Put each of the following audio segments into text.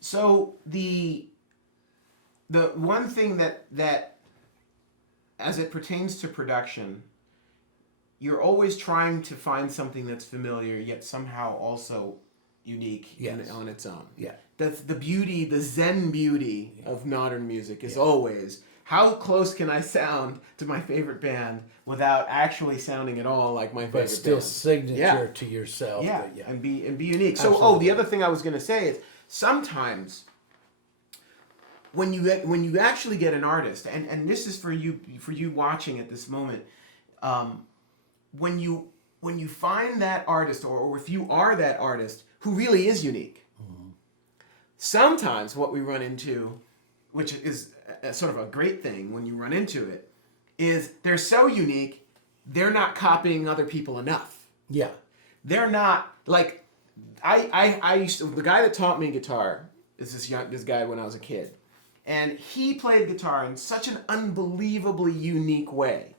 So the one thing that as it pertains to production, you're always trying to find something that's familiar yet somehow also unique on its own. Yeah. That's the beauty, the Zen beauty of modern music is always how close can I sound to my favorite band without actually sounding at all like my favorite But still band. signature to yourself. Yeah, But and be unique. So, Absolutely. the other thing I was going to say is sometimes when you actually get an artist, and this is for you watching at this moment, when you find that artist, or if you are that artist who really is unique, sometimes what we run into, which is sort of a great thing when you run into it, is they're so unique, they're not copying other people enough. Yeah. They're not like I used to, the guy that taught me guitar is this guy when I was a kid, and he played guitar in such an unbelievably unique way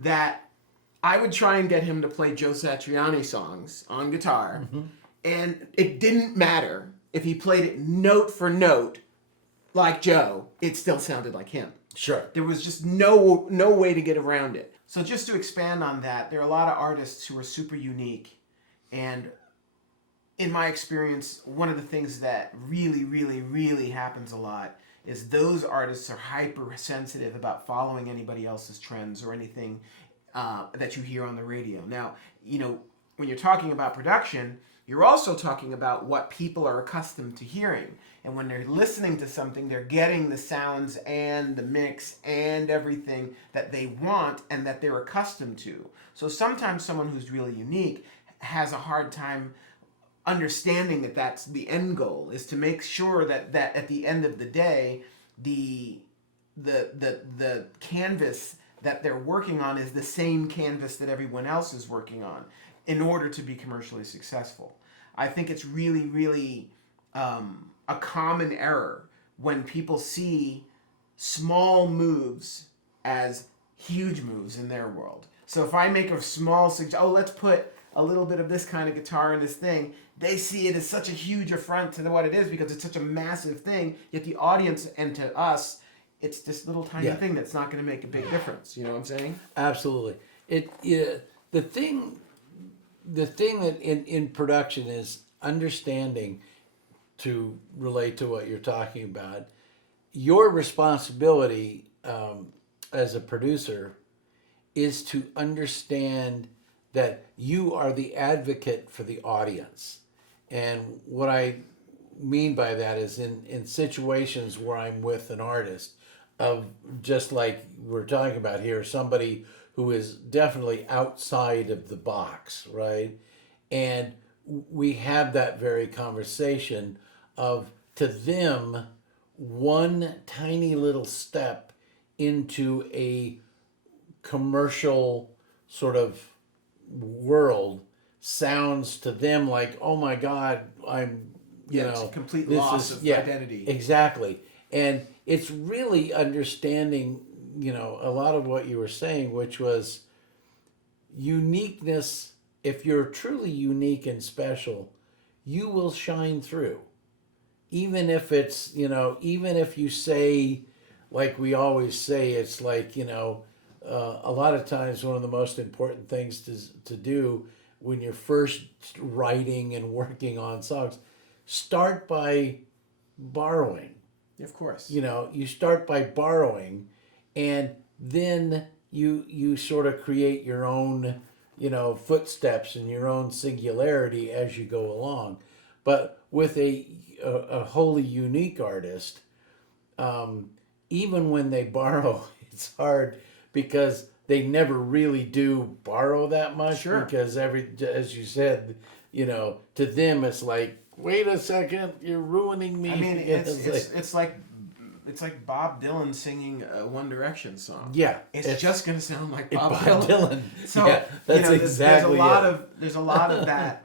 that I would try and get him to play Joe Satriani songs on guitar, and it didn't matter if he played it note for note like Joe, it still sounded like him. Sure. There was just no way to get around it. So just to expand on that, there are a lot of artists who are super unique, and in my experience, one of the things that really, really, really happens a lot is those artists are hypersensitive about following anybody else's trends or anything that you hear on the radio. Now, when you're talking about production, you're also talking about what people are accustomed to hearing. And when they're listening to something, they're getting the sounds and the mix and everything that they want and that they're accustomed to. So sometimes someone who's really unique has a hard time understanding that that's the end goal, is to make sure that at the end of the day, the canvas that they're working on is the same canvas that everyone else is working on in order to be commercially successful. I think it's really, really a common error when people see small moves as huge moves in their world. So if I make a small let's put a little bit of this kind of guitar in this thing, they see it as such a huge affront to what it is because it's such a massive thing, yet the audience and to us, it's this little tiny thing that's not going to make a big difference. You know what I'm saying? Absolutely. The thing that in production is understanding, to relate to what you're talking about, your responsibility as a producer is to understand that you are the advocate for the audience. And what I mean by that is in situations where I'm with an artist, of just like we're talking about here, somebody who is definitely outside of the box, right? And we have that very conversation of, to them, one tiny little step into a commercial sort of world sounds to them like, oh my God, it's a complete loss of identity. Exactly. And it's really understanding, a lot of what you were saying, which was uniqueness. If you're truly unique and special, you will shine through. Even if it's, even if you say, like we always say, it's like, a lot of times one of the most important things to do when you're first writing and working on songs, start by borrowing. Of course. You start by borrowing, and then you sort of create your own, footsteps and your own singularity as you go along. But with a wholly unique artist, even when they borrow, it's hard because they never really do borrow that much. Sure. Because as you said, to them it's like, wait a second, you're ruining me. I mean, it's like Bob Dylan singing a One Direction song. Yeah, it's just gonna sound like Bob Dylan. So yeah, that's exactly there's a lot of that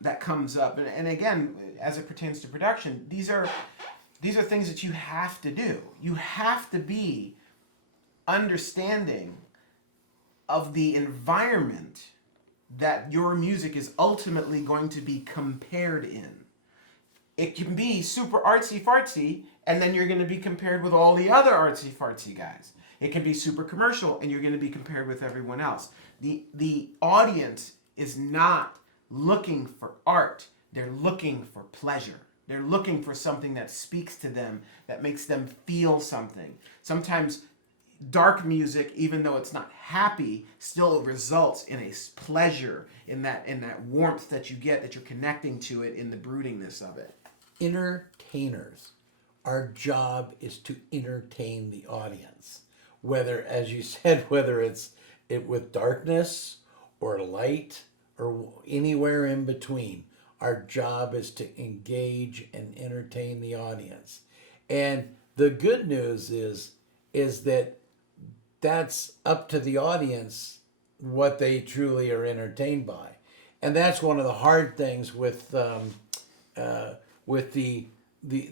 that comes up, and again, as it pertains to production, these are things that you have to do. You have to be understanding of the environment that your music is ultimately going to be compared in. it can be super artsy fartsy, and then you're going to be compared with all the other artsy fartsy guys. It can be super commercial, and you're going to be compared with everyone else. The audience is not looking for art. They're looking for pleasure. They're looking for something that speaks to them, that makes them feel something. Sometimes dark music, even though it's not happy, still results in a pleasure, in that warmth that you get, that you're connecting to it in the broodingness of it. Entertainers, our job is to entertain the audience. Whether, as you said, whether it's with darkness or light or anywhere in between, our job is to engage and entertain the audience. And the good news is that that's up to the audience what they truly are entertained by, and that's one of the hard things with the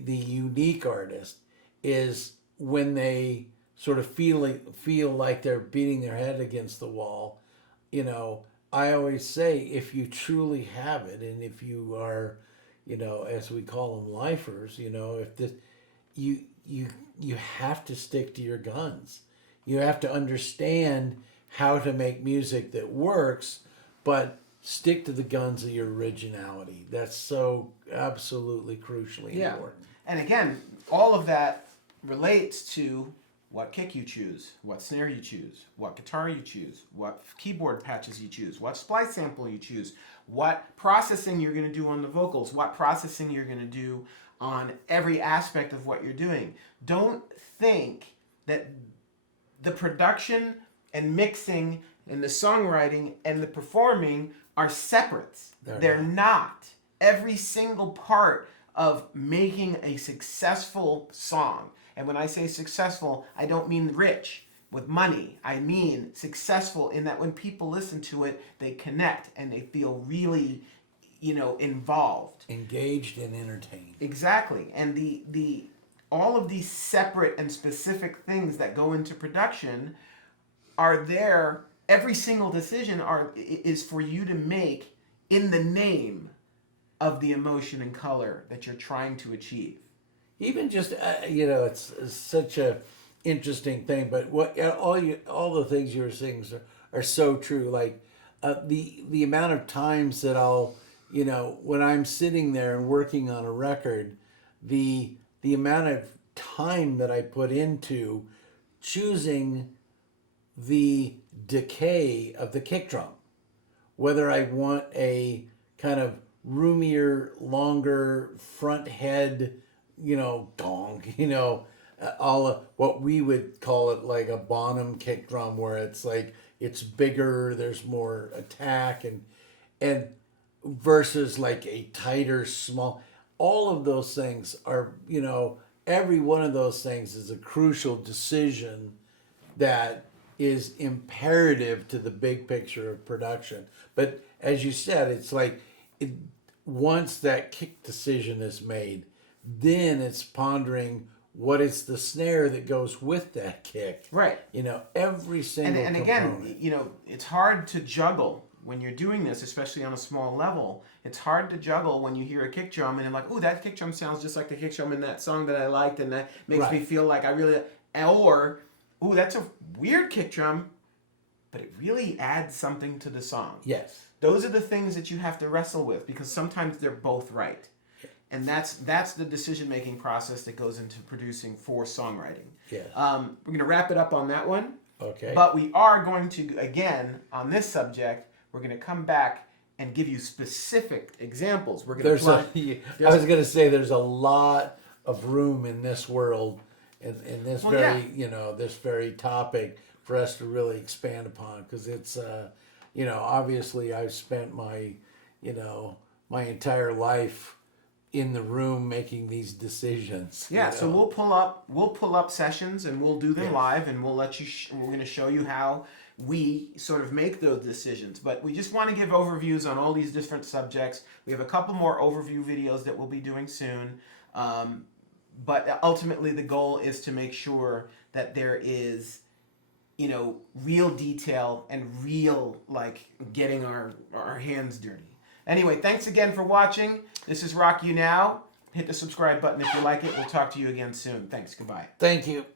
unique artist, is when they sort of feel like they're beating their head against the wall. You know, I always say, if you truly have it, and if you are, you know, as we call them, lifers, you know, if this, you have to stick to your guns. You have to understand how to make music that works, but stick to the guns of your originality. That's so absolutely crucially important. And again, all of that relates to what kick you choose, what snare you choose, what guitar you choose, what keyboard patches you choose, what splice sample you choose, what processing you're going to do on the vocals, what processing you're going to do on every aspect of what you're doing. Don't think that the production and mixing and the songwriting and the performing are separate. They're not. Every single part of making a successful song, and when I say successful, I don't mean rich with money. I mean successful in that when people listen to it, they connect and they feel really, you know, involved, engaged and entertained. Exactly. And the all of these separate and specific things that go into production are there. Every single decision is for you to make in the name of the emotion and color that you're trying to achieve. Even just you know, it's such a interesting thing. But what all the things you were saying are so true. Like the amount of times that I'll, you know, when I'm sitting there and working on a record, the amount of time that I put into choosing the decay of the kick drum, whether I want a kind of roomier, longer front head, you know, dong, you know, all of what we would call it, like a Bonham kick drum, where it's like it's bigger, there's more attack, and versus like a tighter, small. All of those things are, you know, every one of those things is a crucial decision that is imperative to the big picture of production. But as you said, it's like once that kick decision is made, then it's pondering what is the snare that goes with that kick. Right. You know, every single and component. again, you know, it's hard to juggle when you're doing this, especially on a small level. It's hard to juggle when you hear a kick drum and you're like, "Ooh, that kick drum sounds just like the kick drum in that song that I liked, and that makes me feel like I really," or, "Ooh, that's a weird kick drum, but it really adds something to the song." Yes. Those are the things that you have to wrestle with, because sometimes they're both right. And that's the decision-making process that goes into producing for songwriting. Yeah. We're going to wrap it up on that one. Okay. But we are going to, again, on this subject, we're going to come back and give you specific examples. We're going to I was going to say there's a lot of room in this world, in this you know, this very topic for us to really expand upon, because it's, you know, obviously I've spent my, you know, my entire life in the room making these decisions. Yeah, you know? so we'll pull up sessions and we'll do them live, and we'll let you. We're going to show you how we sort of make those decisions. But we just want to give overviews on all these different subjects. We have a couple more overview videos that we'll be doing soon. But ultimately, the goal is to make sure that there is, you know, real detail and real, like, getting our hands dirty. Anyway, thanks again for watching. This is Rock You Now. Hit the subscribe button if you like it. We'll talk to you again soon. Thanks. Goodbye. Thank you.